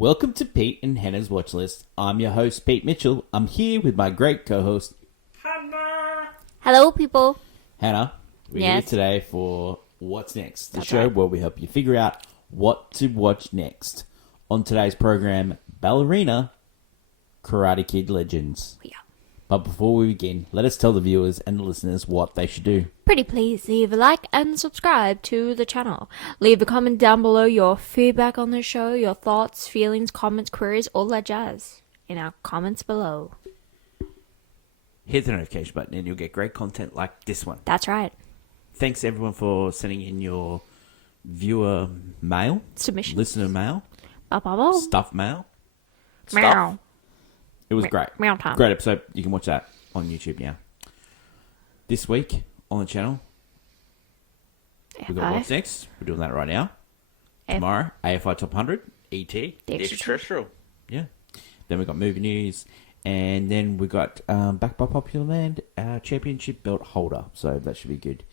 Welcome to Pete and Hannah's Watchlist. I'm your host, Pete Mitchell. I'm here with my great co-host, Hannah. Hello, people. Hannah. We're here Yes. today for What's Next, the That's show right. where we help you figure out what to watch next. On today's program, Ballerina, Karate Kid Legends. Yeah. But before we begin, let us tell the viewers and the listeners what they should do. Pretty please leave a like and subscribe to the channel. Leave a comment down below your feedback on the show, your thoughts, feelings, comments, queries, all that jazz in our comments below. Hit the notification button and you'll get great content like this one. That's right. Thanks everyone for sending in your viewer mail, Submission. listener mail, Ba-ba-ba. stuff mail. Meow. It was great. Meow time. Great episode. You can watch that on YouTube now. This week on the channel, we've got What's Next. We're doing that right now. Tomorrow, AFI Top 100, ET. The Extraterrestrial. Yeah. Then we've got movie news. And then we got, back by popular demand, championship belt holder. So that should be good.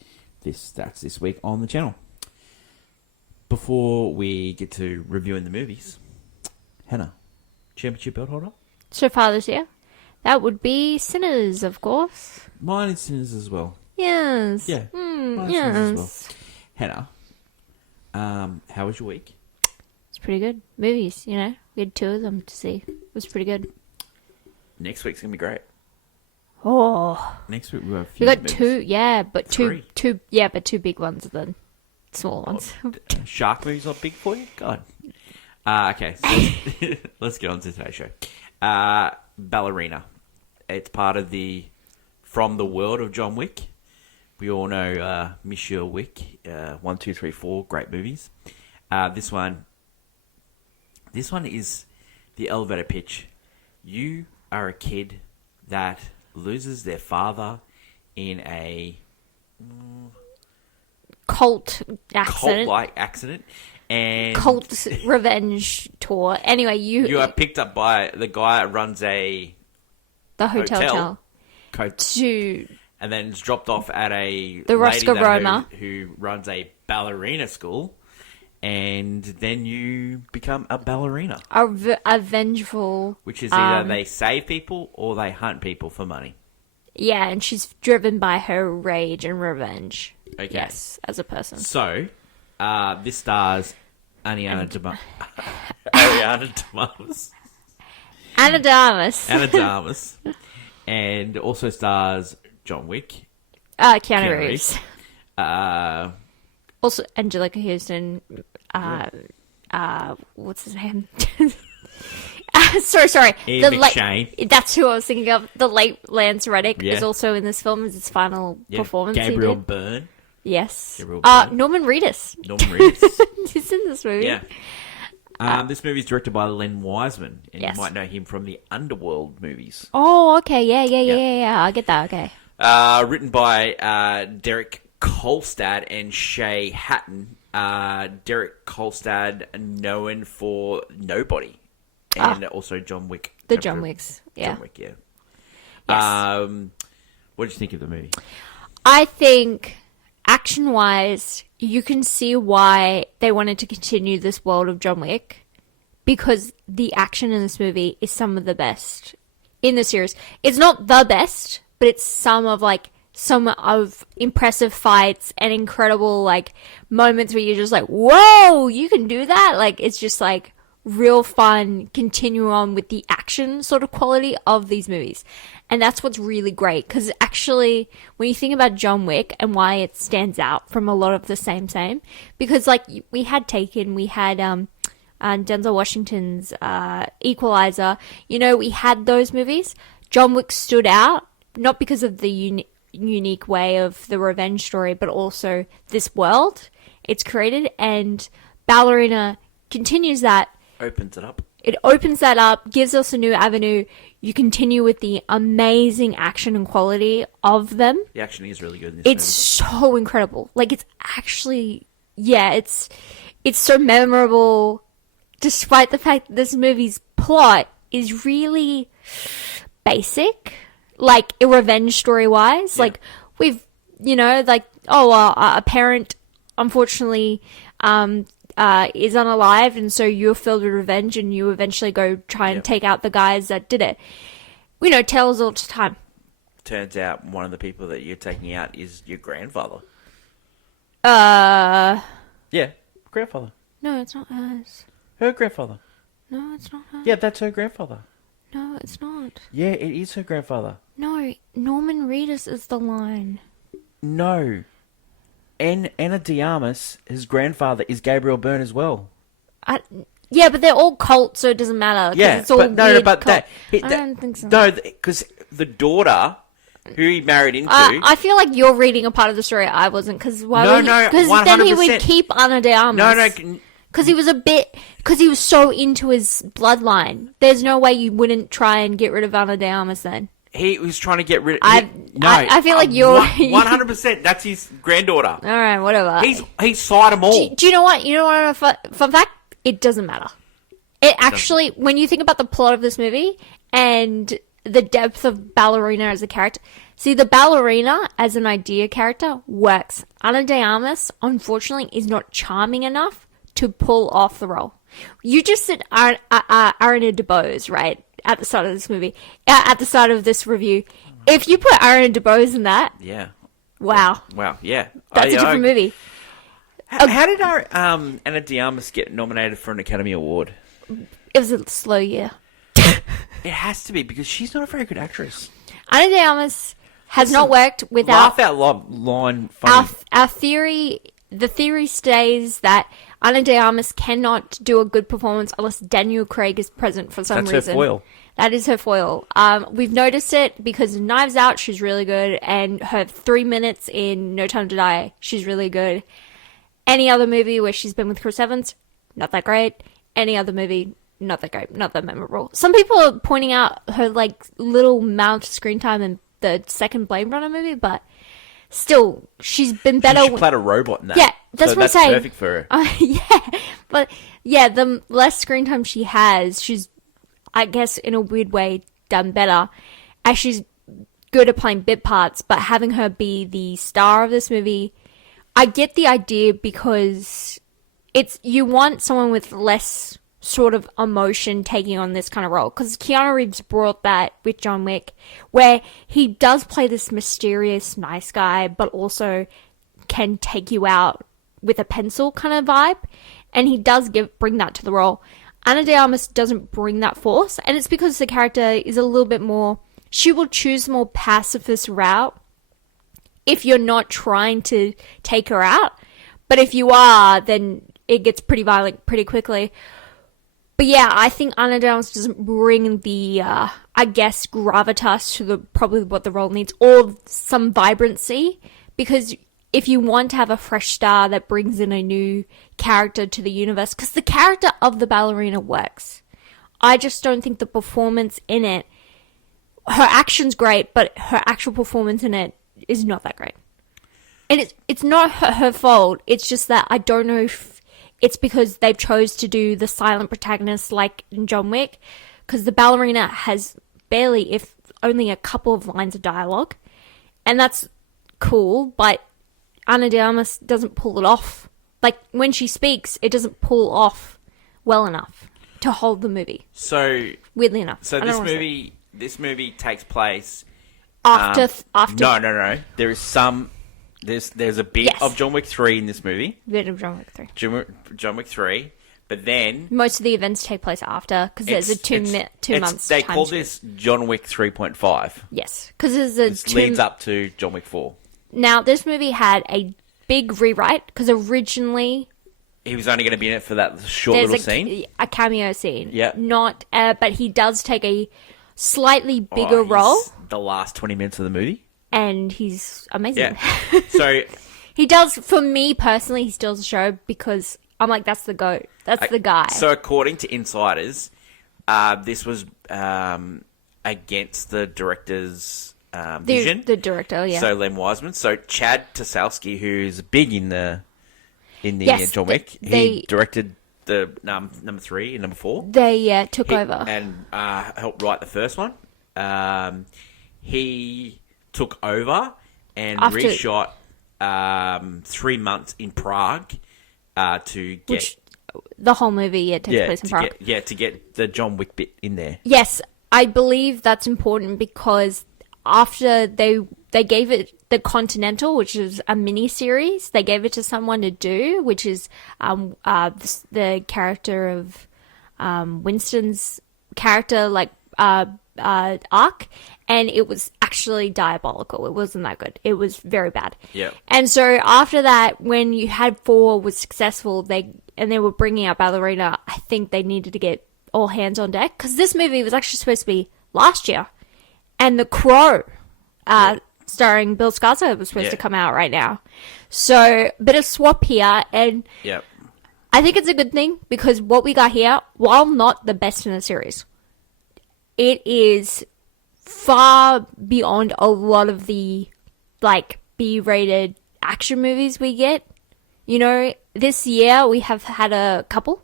That's this week on the channel. Before we get to reviewing the movies, Hannah, championship belt holder? So far this year, that would be Sinners, of course. Mine is Sinners as well. Yes. Yeah. Mine's Sinners as well. Yes. Hannah, how was your week? It's pretty good. Movies, you know. We had 2 of them to see. It was pretty good. Next week's gonna be great. Oh. Next week we have a few We got movies. 2, yeah, but Three. two but 2 big ones and then small ones. Shark movies not big for you? God. Okay, so let's get on to today's show. Ballerina. It's part of from the world of John Wick. We all know Monsieur Wick, 1, 2, 3, 4, great movies. This one is the elevator pitch. You are a kid that loses their father in a Cult accident. cult-like accident, and Cult revenge tour. Anyway, you are picked up by the guy that runs the hotel to and then it's dropped off at a The lady Roscoe that Roma. who runs a ballerina school, and then you become a ballerina, a vengeful. which is either they save people or they hunt people for money. Yeah, and she's driven by her rage and revenge. Okay. Yes, as a person. So, this stars Ariana DeMarmas. Ana de Armas. Ana de Armas. And also stars John Wick. Keanu Reeves. Uh, Also, Angelica Houston. What's his name? Sorry. Ian McShane. That's who I was thinking of. The late Lance Reddick Yeah. is also in this film as his final performance. Gabriel he did. Byrne. Yes. Gabriel Byrne. Norman Reedus. Norman Reedus. He's in this movie. Yeah. This movie is directed by Len Wiseman, and Yes. you might know him from the Underworld movies. Oh, okay. Yeah. I get that. Okay. Written by Derek Kolstad and Shay Hatton. Derek Kolstad, known for Nobody, and also John Wick. The John Wicks. Yeah. John Wick, yeah. Yes. What did you think of the movie? I think, action-wise, you can see why they wanted to continue this world of John Wick, because the action in this movie is some of the best in the series. It's not the best, but it's some of impressive fights and incredible moments where you're just like, whoa, you can do that. It's just real fun, continue on with the action sort of quality of these movies. And that's what's really great, because actually, when you think about John Wick and why it stands out from a lot of the same, because we had Taken, we had Denzel Washington's Equalizer, we had those movies. John Wick stood out, not because of the unique way of the revenge story, but also this world it's created, and Ballerina continues that. Opens it up. It opens that up, gives us a new avenue. You continue with the amazing action and quality of them. The action is really good in this It's so incredible. It's actually, it's so memorable, despite the fact that this movie's plot is really basic, a revenge story wise. Yeah. We've, a parent, unfortunately, is unalived, and so you're filled with revenge, and you eventually go try and take out the guys that did it. We know tales all the time. Turns out one of the people that you're taking out is your grandfather. Yeah, grandfather. No, it's not hers. Her grandfather. No, it's not hers. Yeah, that's her grandfather. No, it's not. Yeah, it is her grandfather. No, Norman Reedus is the line. No. Ana de Armas, his grandfather, is Gabriel Byrne as well. Yeah, but they're all cults, so it doesn't matter. Yeah, it's all but no, weird but cult. that, I don't think so. No, because the daughter who he married into. I feel like you're reading a part of the story I wasn't, because because then he would 100%. keep Ana de Armas. No. Because he was so into his bloodline. There's no way you wouldn't try and get rid of Ana de Armas then. He was trying to get rid of... I feel like you're... 100%. That's his granddaughter. All right, whatever. He's signed them all. Do you know what? You know what? Fun fact? It doesn't matter. It actually, when you think about the plot of this movie and the depth of Ballerina as a character... See, the Ballerina as an idea character works. Ana de Armas, unfortunately, is not charming enough to pull off the role. You just said Ana DeBose, right? At the start of this movie. At the start of this review. If you put Ana DeBose in that... Yeah. Wow. Wow, yeah. That's a different movie. How did our Ana de Armas get nominated for an Academy Award? It was a slow year. It has to be, because she's not a very good actress. Ana de Armas has not worked without... Laugh out line funny. Our theory... The theory stays that Ana de Armas cannot do a good performance unless Daniel Craig is present for some reason. That's her foil. That is her foil. We've noticed it because in Knives Out, she's really good, and her 3 minutes in No Time to Die, she's really good. Any other movie where she's been with Chris Evans, not that great. Any other movie, not that great, not that memorable. Some people are pointing out her little amount of screen time in the second Blade Runner movie, but still, she's been better. She played a robot in that. Yeah, that's what I'm saying. Perfect for her. Yeah, but yeah, the less screen time she has, she's, I guess, in a weird way, done better. As she's good at playing bit parts, but having her be the star of this movie, I get the idea because you want someone with less sort of emotion taking on this kind of role, because Keanu Reeves brought that with John Wick, where he does play this mysterious nice guy but also can take you out with a pencil kind of vibe, and he does bring that to the role. Ana de Armas doesn't bring that force, and it's because the character is a little bit more, she will choose a more pacifist route if you're not trying to take her out, but if you are, then it gets pretty violent pretty quickly. But yeah, I think Ana de Armas doesn't bring the, I guess, gravitas to probably what the role needs, or some vibrancy, because if you want to have a fresh star that brings in a new character to the universe, because the character of the Ballerina works. I just don't think the performance in it, her action's great, but her actual performance in it is not that great. And it's not her fault, it's just that I don't know if it's because they've chose to do the silent protagonist like in John Wick, because the Ballerina has barely, if only a couple of lines of dialogue, and that's cool, but Ana de Armas doesn't pull it off. Like, when she speaks, it doesn't pull off well enough to hold the movie. So, weirdly enough. So this movie takes place after. No. There is some. There's a bit of John Wick 3 in this movie. Bit of John Wick 3. John Wick 3, but then most of the events take place after, because there's a 2 months. They call this John Wick 3.5. Yes, because this leads up to John Wick 4. Now, this movie had a big rewrite, because originally he was only going to be in it for that short little scene, a cameo scene. Yeah, but he does take a slightly bigger role. The last 20 minutes of the movie. And he's amazing. Yeah. So he does, for me personally, he steals the show, because I'm like, that's the GOAT. That's the guy. So according to insiders, this was against the director's vision. The director, yeah. So Len Wiseman. So Chad Stahelski, who's big in the John Wick, he directed the number 3 and number 4. They took over and helped write the first one. He took over and reshot 3 months in Prague to get the whole movie takes place in Prague. To get the John Wick bit in there. Yes, I believe that's important because after they gave it the Continental, which is a mini series, they gave it to someone to do, which is the character of Winston's character, like arc, and it was actually diabolical. It wasn't that good. It was very bad. Yeah. And so after that, when you had 4 was successful, they were bringing out Ballerina, I think they needed to get all hands on deck because this movie was actually supposed to be last year, and The Crow, starring Bill Skarsgård, was supposed to come out right now. So bit of swap here, and I think it's a good thing because what we got here, while not the best in the series, it is far beyond a lot of the like B-rated action movies we get. You know, this year we have had a couple.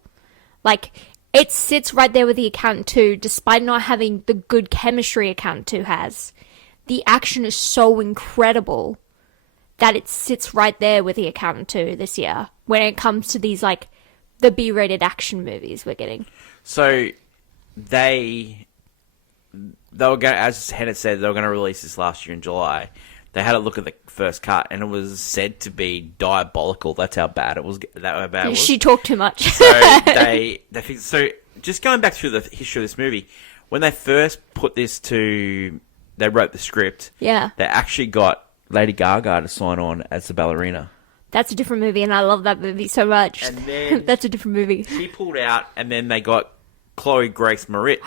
Like, it sits right there with The Accountant 2, despite not having the good chemistry Accountant 2 has. The action is so incredible that it sits right there with The Accountant 2 this year when it comes to these, like, the B-rated action movies we're getting. So, they were going, as Hannah said, they were going to release this last year in July. They had a look at the first cut, and it was said to be diabolical. That's how bad it was. She talked too much. So they think, so just going back through the history of this movie, when they first put this to, they wrote the script. Yeah. They actually got Lady Gaga to sign on as the ballerina. That's a different movie, and I love that movie so much. And then that's a different movie. She pulled out, and then they got Chloe Grace Moretz.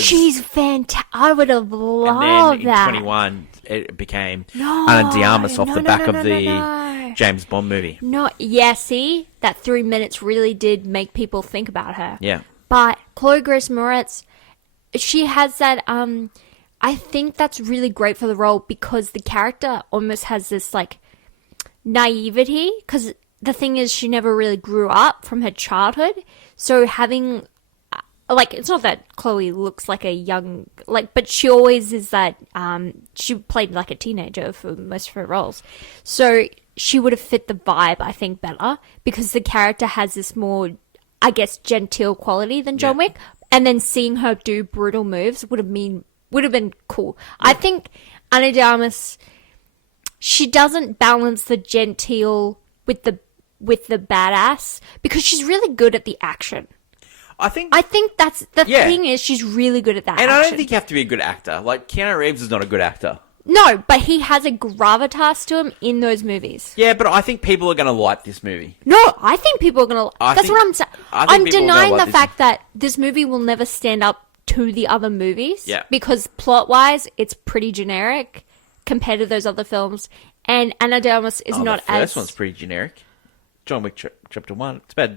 She's fantastic. I would have loved and then that. in 21, it became Ana de Armas off the back of the James Bond movie. No, yeah, see? That 3 minutes really did make people think about her. Yeah. But Chloe Grace Moretz, she has that, I think that's really great for the role because the character almost has this, like, naivety. Because the thing is, she never really grew up from her childhood. So having... Like, it's not that Chloe looks like a young... Like, but she always is that... she played like a teenager for most of her roles. So she would have fit the vibe, I think, better. Because the character has this more, I guess, genteel quality than John Wick. And then seeing her do brutal moves would have been cool. Yeah. I think Ana de Armas... She doesn't balance the genteel with the badass. Because she's really good at the action. I think that's the thing is she's really good at that. And action. I don't think you have to be a good actor. Like, Keanu Reeves is not a good actor. No, but he has a gravitas to him in those movies. Yeah, but I think people are going to like this movie. No, I think people are going to... That's what I'm saying. I'm denying the fact that this movie will never stand up to the other movies. Yeah. Because plot-wise, it's pretty generic compared to those other films. And Ana de Armas is not as... The first one's pretty generic. John Wick Chapter 1. It's about...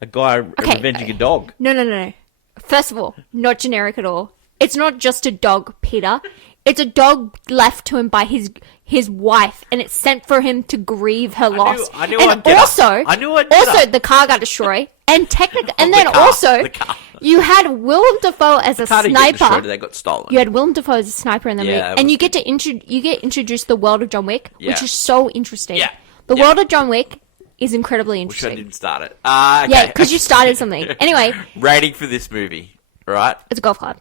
a guy revenging a dog. No. First of all, not generic at all. It's not just a dog, Peter. It's a dog left to him by his wife, and it's sent for him to grieve her loss. I knew and also, the car got destroyed. And technically, and then you had Willem Dafoe as a sniper. They got stolen. You had Willem Dafoe as a sniper in the movie, and you get introduced to the world of John Wick, which is so interesting. Yeah. The world of John Wick is incredibly interesting. Which I didn't start it. Okay. Yeah, because you started something. Anyway. Rating for this movie, right? It's a golf club.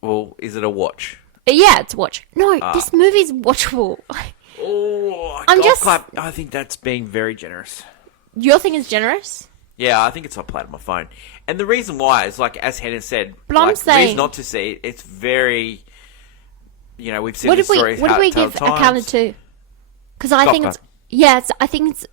Well, is it a watch? Yeah, it's a watch. No, this movie's watchable. Club. I think that's being very generous. Your thing is generous? Yeah, I think it's I played on my phone. And the reason why is, like, as Hannah said, but I'm saying... reason not to see it, it's very... You know, we've seen this story. What did we give Accountant 2? Because I think it's... Yes, I think it's...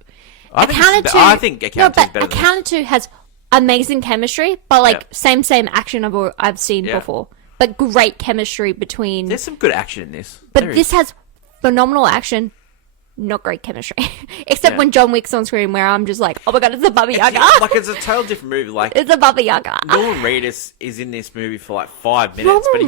Accountant 2... I think Accountant 2 is better than Accountant 2 has amazing chemistry, but, like, same action I've seen before. But great chemistry between... There's some good action in this. But this has phenomenal action, not great chemistry. Except when John Wick's on screen, where I'm just like, oh my god, it's a Baba Yaga. It's a totally different movie. Like, it's a Baba Yaga. Norman Reedus is in this movie for like 5 minutes, but he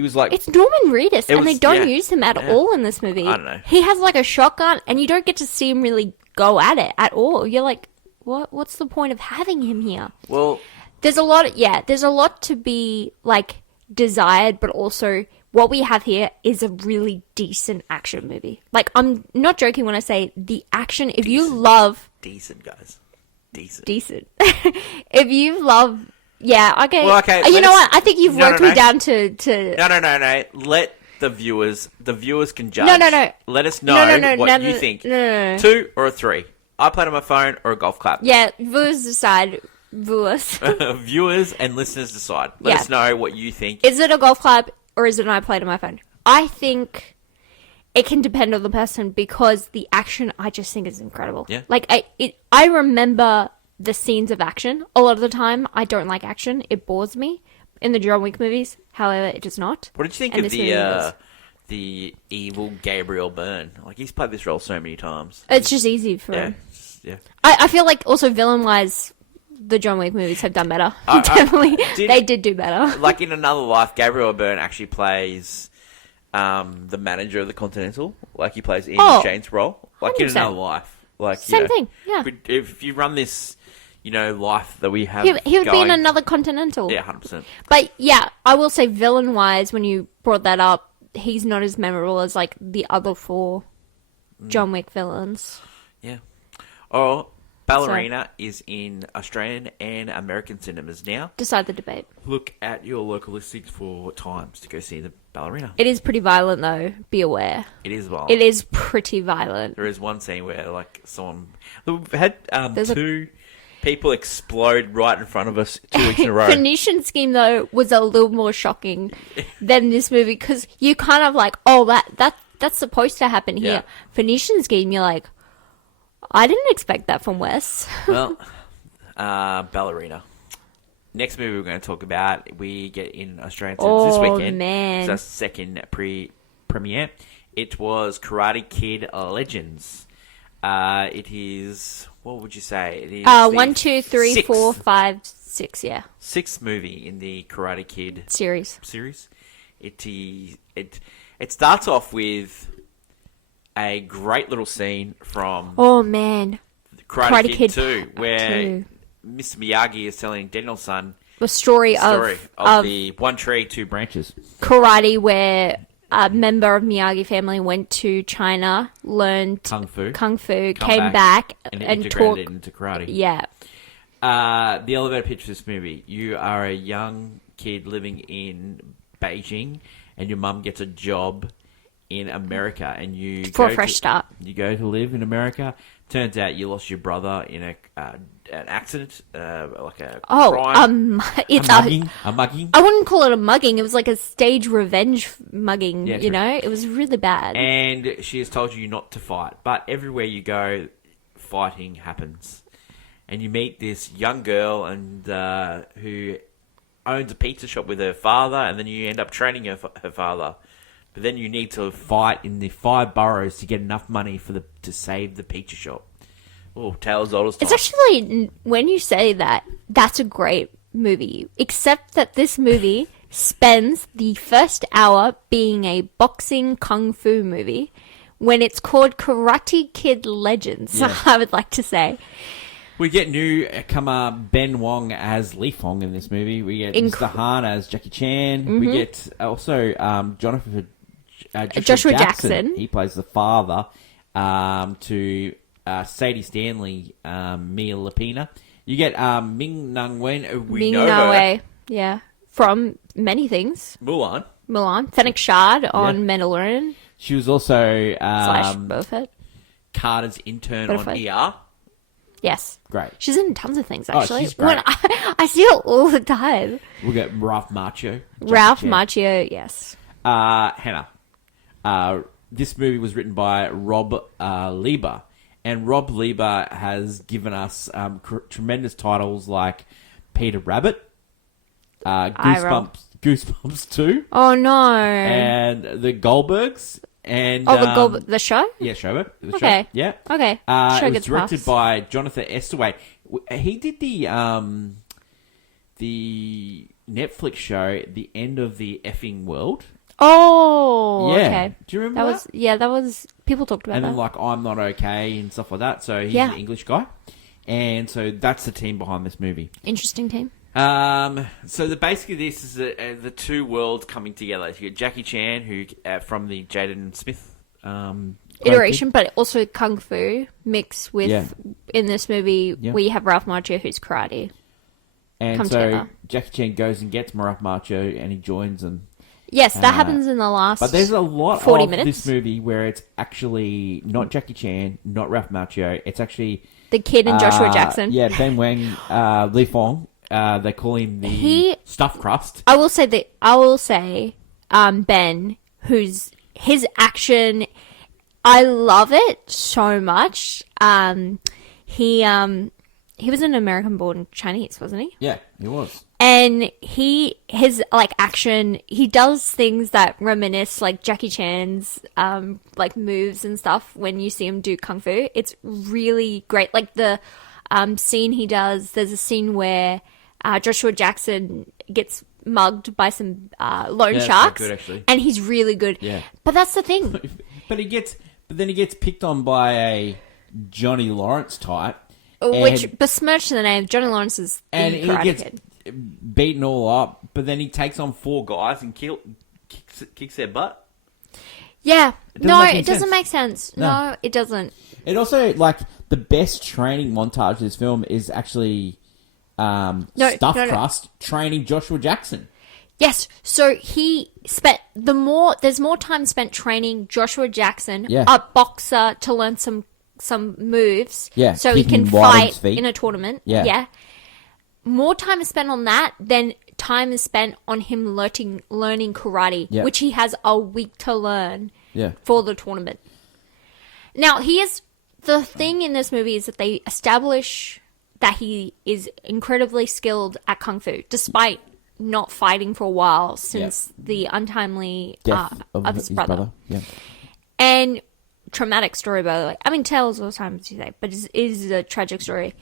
was like... It's Norman Reedus, and they don't use him at all in this movie. I don't know. He has like a shotgun, and you don't get to see him really go at it at all. You're like, what's the point of having him here? Well... There's a lot to be, like, desired, but also what we have here is a really decent action movie. Like, I'm not joking when I say the action, if you love decent, guys. Decent. Decent. If you love... Yeah, okay. Well, okay, You let know us- what? I think you've No, worked no, me no. down to... No. Let the viewers can judge. No. Let us know what you think. No. 2 or a 3. I played on my phone or a golf clap. Yeah, viewers decide. Viewers. Viewers and listeners decide. Let Yeah. us know what you think. Is it a golf clap or is it an I played on my phone? I think it can depend on the person because the action I just think is incredible. Yeah. Like I remember the scenes of action. A lot of the time I don't like action. It bores me in the John Wick movies. However, it does not. What did you think And of this movie does. the evil Gabriel Byrne? Like, he's played this role so many times. It's just easy for Yeah. him. Yeah. I feel like also villain wise the John Wick movies have done better. Definitely. They did do better. Like, in Another Life, Gabriel Byrne actually plays the manager of the Continental. Like, he plays Ian McShane's role. Like, in 100%. Another Life. Like, Same thing, yeah. If you run this, life that we have He would be in going- another Continental. Yeah, 100%. But yeah, I will say villain wise, when you brought that up, he's not as memorable as like the other 4 John Wick villains. Yeah. Or Ballerina is in Australian and American cinemas now. Decide the debate. Look at your local listings for times to go see the Ballerina. It is pretty violent though. Be aware. It is violent. It is pretty violent. There is one scene where, like, someone... We've had There's a- 2 people explode right in front of us 2 weeks in a row. Phoenician Scheme though was a little more shocking than this movie because you kind of like, oh, that's supposed to happen here. Yeah. Phoenician Scheme, you're like, I didn't expect that from Wes. Well, Ballerina. Next movie we're going to talk about, we get in Australian cinemas this weekend. Man. It's our second premiere. It was Karate Kid Legends. It is, what would you say? It is 1, 2, 3, sixth- 4, 5, 6, yeah. 6th movie in the Karate Kid Series. It starts off with a great little scene from Oh man. Karate, Karate Kid Kid 2, where 2. Mr. Miyagi is telling Daniel-san The story of of the one tree, 2 branches. karate where a member of Miyagi family went to China, learned Kung Fu. came Come back and and integrated taught. it into karate. Yeah. The elevator pitch for this movie. You are a young kid living in Beijing, and your mum gets a job in America, and you For a go fresh to- start. You go to live in America. Turns out you lost your brother in an accident, like a crime. It's a mugging. I wouldn't call it a mugging. It was like a stage revenge mugging. Yeah, you true. know, it was really bad. And she has told you not to fight, but everywhere you go, fighting happens. And you meet this young girl and who owns a pizza shop with her father, and then you end up training her father. But then you need to fight in the 5 boroughs to get enough money to save the pizza shop. Oh, tale as old as time. It's actually, when you say that, that's a great movie. Except that this movie spends the first hour being a boxing kung fu movie when it's called Karate Kid Legends, Yeah. I would like to say. We get newcomer Ben Wong as Li Fong in this movie. We get Mr. Han as Jackie Chan. We get also Joshua Jackson. He plays the father to Sadie Stanley, Mia Lapina. You get Ming Na Wen. We Ming know Na her. Wen, yeah. From many things. Mulan. Fennec Shard on Mandalorian She was also / Boba Fett. Carter's intern Boba on Fett. ER. Yes. Great. She's in tons of things, Oh, actually. she's great. When I see her all the time. We get Ralph Macchio. Jackie Ralph Chan. Macchio, yes. Hannah. This movie was written by Rob Lieber. And Rob Lieber has given us tremendous titles like Peter Rabbit, Rob. Goosebumps 2, Oh, no. and The Goldbergs. And, the show? Yeah, show. The Okay. show. Yeah. Okay. It Show was gets directed passed. by Jonathan Estaway. He did the Netflix show, The End of the Effing World. Oh, Yeah. okay. Do you remember that was, people talked about And that. then, like, I'm Not Okay and stuff like that. So he's Yeah. an English guy. And so that's the team behind this movie. Interesting team. So basically this is the 2 worlds coming together. You get Jackie Chan, who from the Jaden Smith Iteration, but also kung fu mixed with in this movie, Yeah. we have Ralph Macchio, who's karate. And come so together. Jackie Chan goes and gets Ralph Macchio, and he joins them. Yes, that happens in the last. But there's a lot 40 of minutes. this movie where it's actually not Jackie Chan, not Ralph Macchio. It's actually the kid and Joshua Jackson. Yeah, Ben Wang, Li Fong. They call him the stuffed crust. I will say, Ben, who's his action, I love it so much. He was an American-born Chinese, wasn't he? Yeah, he was. And his like action, he does things that reminisce like Jackie Chan's like moves and stuff when you see him do kung fu. It's really great. Like the scene he does, there's a scene where Joshua Jackson gets mugged by some loan sharks, good, actually. and he's really good. Yeah. But that's the thing. But then he gets picked on by a Johnny Lawrence type. Which besmirched the name. Johnny Lawrence is the And he Karate gets Kid. beaten all up, but then he takes on 4 guys and kicks their butt. Yeah. doesn't No, make any it doesn't sense. make sense. No. No, it doesn't. It also, like, the best training montage of this film is actually Stuffed no. Crust training Joshua Jackson. Yes. So he spent there's more time spent training Joshua Jackson, Yeah. a boxer, to learn some moves. Yeah, So he kicking can wide on fight his feet. in a tournament. Yeah. Yeah. More time is spent on that than time is spent on him learning karate, Yeah. which he has a week to learn Yeah. for the tournament. Now, the thing in this movie is that they establish that he is incredibly skilled at kung fu, despite not fighting for a while since the untimely Death of his brother. Yeah. And traumatic story, by the way. I mean, tales all the time, as you say, but it is a tragic story.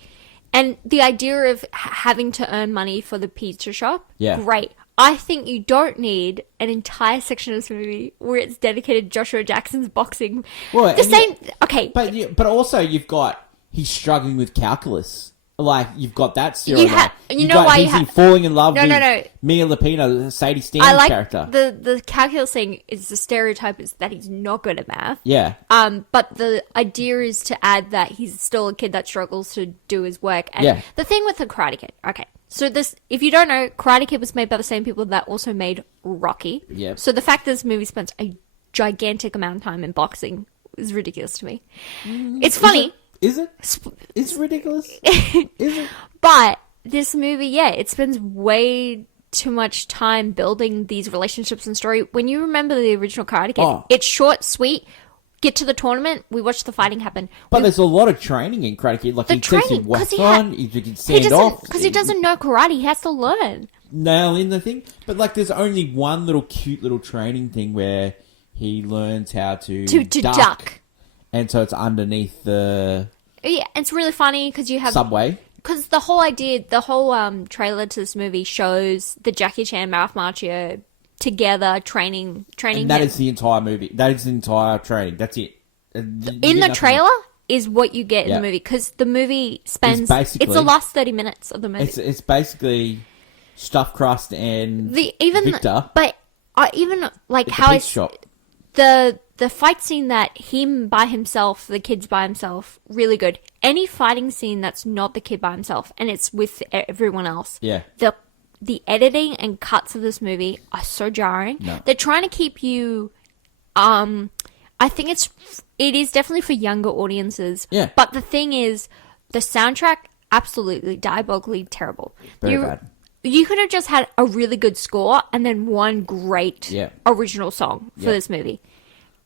And the idea of having to earn money for the pizza shop, Yeah. great. I think you don't need an entire section of this movie where it's dedicated to Joshua Jackson's boxing. Well, the and same, okay. But also you've got he's struggling with calculus. Like you've got that You storyline. ha- you You've know got why you he's ha- falling in love No, with no, no. Mia Lapina, Sadie Stan's I like character. the calculus thing is the stereotype is that he's not good at math. Yeah. But the idea is to add that he's still a kid that struggles to do his work. And Yeah. the thing with the Karate Kid, okay. So this, if you don't know, Karate Kid was made by the same people that also made Rocky. Yep. So the fact that this movie spends a gigantic amount of time in boxing is ridiculous to me. It's funny. Is it? It's ridiculous. Is it? But this movie, yeah, it spends way too much time building these relationships and story. When you remember the original Karate Kid, it's short, sweet. Get to the tournament, we watch the fighting happen. But there's a lot of training in Karate Kid. Like The he takes training, his wax 'cause he on, he can stand off. because he doesn't know karate. He has to learn. Nail in the thing. But like there's only one little cute little training thing where he learns how to duck. And so it's underneath the Yeah, it's really funny because you have subway. because the whole idea, the whole trailer to this movie shows the Jackie Chan, Ralph Macchio together training And that him. is the entire movie. That is the entire training. That's it. In the trailer is what you get in the movie because the movie spends it's the last 30 minutes of the movie. It's basically stuffed crust and Victor. But I even like It's a how pizza it's shop. the fight scene that him by himself, the kids by himself, really good. Any fighting scene that's not the kid by himself and it's with everyone else. Yeah. The editing and cuts of this movie are so jarring. No. They're trying to keep you I think it is definitely for younger audiences. Yeah. But the thing is the soundtrack absolutely diabolically terrible. Very bad. You could have just had a really good score and then one great original song for this movie.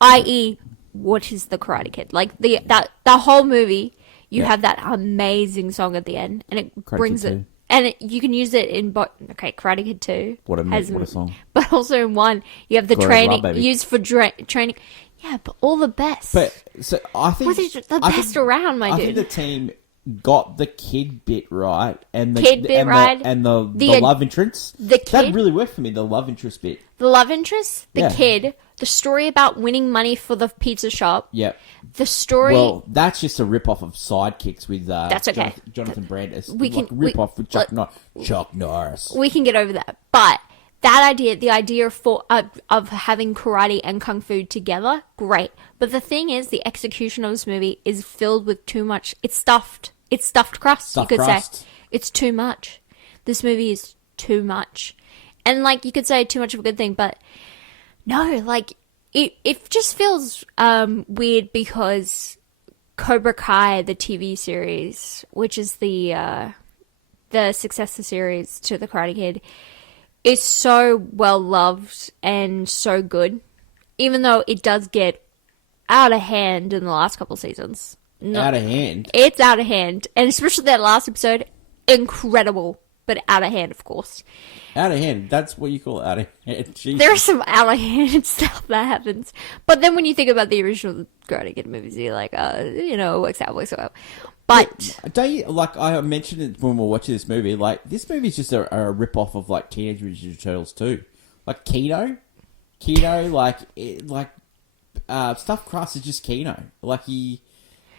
I.e., what is the Karate Kid? Like the whole movie, you have that amazing song at the end, and it Karate brings Kid it, 2. and you can use it in Karate Kid 2. What a song! But also in 1, you have the Glorious training Love, baby. used for training. Yeah, but all the best. But so I think What is the best around, my I dude? think the team got the kid bit right and the Kid bit right. and the The love interest. the that kid- really worked for me. The love interest bit. The love interest, the Yeah. kid, the story about winning money for the pizza shop. Yeah. The story. Well, that's just a rip off of Sidekicks with That's okay. Jonathan Brandis. We can- rip off with Chuck let- Chuck Norris. We can get over that. But that idea, the idea of having karate and kung fu together, great. But the thing is, the execution of this movie is filled with too much. It's stuffed. It's stuffed crust, Stuffed you could crust. say. It's too much. This movie is too much. And, like, you could say too much of a good thing, but no, like, it just feels weird because Cobra Kai, the TV series, which is the successor series to The Karate Kid, is so well loved and so good, even though it does get out of hand in the last couple seasons. Out of hand. It's out of hand, and especially that last episode, incredible, but out of hand, of course. Out of hand. That's what you call out of hand. Jesus. There's some out of hand stuff that happens, but then when you think about the original Karate Kid movies, you're like, it works out. But don't you, like I mentioned it when we were watching this movie, like this movie's just a rip-off of like Teenage Mutant Ninja Turtles too. Like Keno, stuffed crust is just Keno. Like he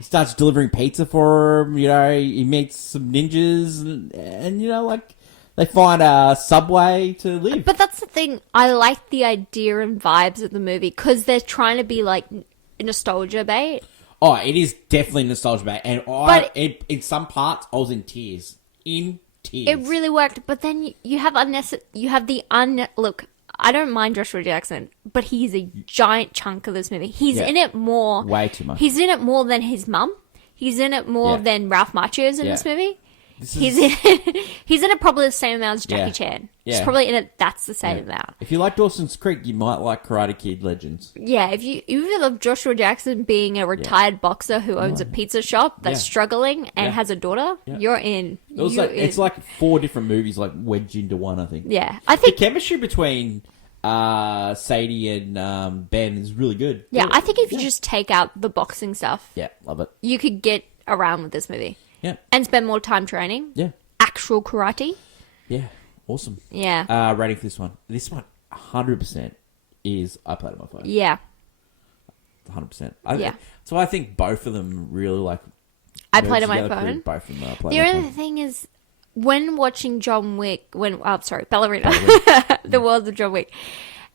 starts delivering pizza for him, he meets some ninjas and like they find a subway to live. But that's the thing, I like the idea and vibes of the movie because they're trying to be like nostalgia bait. Oh, it is definitely nostalgia, mate. And in some parts, I was in tears. In tears. It really worked, but then you have look, I don't mind Joshua Jackson, but he's a giant chunk of this movie. He's in it more. Way too much. He's in it more than his mum. He's in it more than Ralph Macchio's in this movie. He's in it probably the same amount as Jackie Chan. He's probably in it, that's the same amount. If you like Dawson's Creek, you might like Karate Kid Legends. Yeah, if you love Joshua Jackson being a retired boxer who owns a pizza shop that's struggling and has a daughter, you're in. It's like 4 different movies like wedged into one, I think. Yeah, I think the chemistry between Sadie and Ben is really good. Yeah, I think if you just take out the boxing stuff, love it. You could get around with this movie. Yeah. And spend more time training. Yeah. Actual karate. Yeah. Awesome. Yeah. Rating for this one. This one, 100% is I played on my phone. Yeah. 100%. So I think both of them really like. I played on my phone. Both of them I played the on my only phone. thing is, when watching John Wick, Ballerina. The world of John Wick.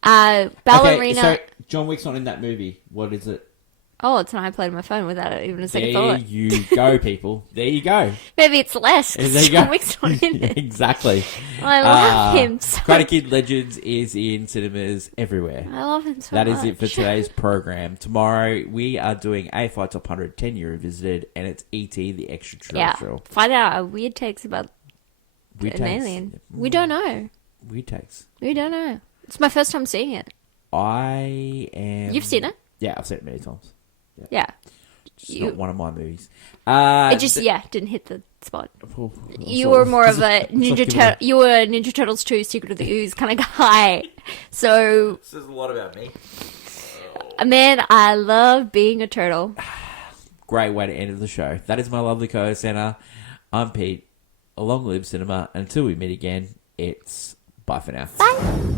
Ballerina. Okay, so John Wick's not in that movie. What is it? Oh, it's not I played on my phone without even a second There thought. you go, people. There you go. Maybe it's less. There you John go. Wick's not in it. Exactly. I love him so Karate Kid Legends is in cinemas everywhere. I love him so That much. is it for today's program. Tomorrow we are doing AFI Top 100 10 Year Revisited, and it's E.T. the Extraterrestrial. Yeah. Find out our weird takes about Weird an takes. alien. We don't know. Weird takes. We don't know. It's my first time seeing it. I am. You've seen it? Yeah, I've seen it many times. Yeah. It's not one of my movies. It just didn't hit the spot. You were more of a you were a Ninja Turtles 2 Secret of the Ooze kind of guy. So This says a lot about me. man, I love being a turtle. Great way to end the show. That is my lovely co-host Anna. I'm Pete. Long live cinema. Until we meet again, it's bye for now. Bye.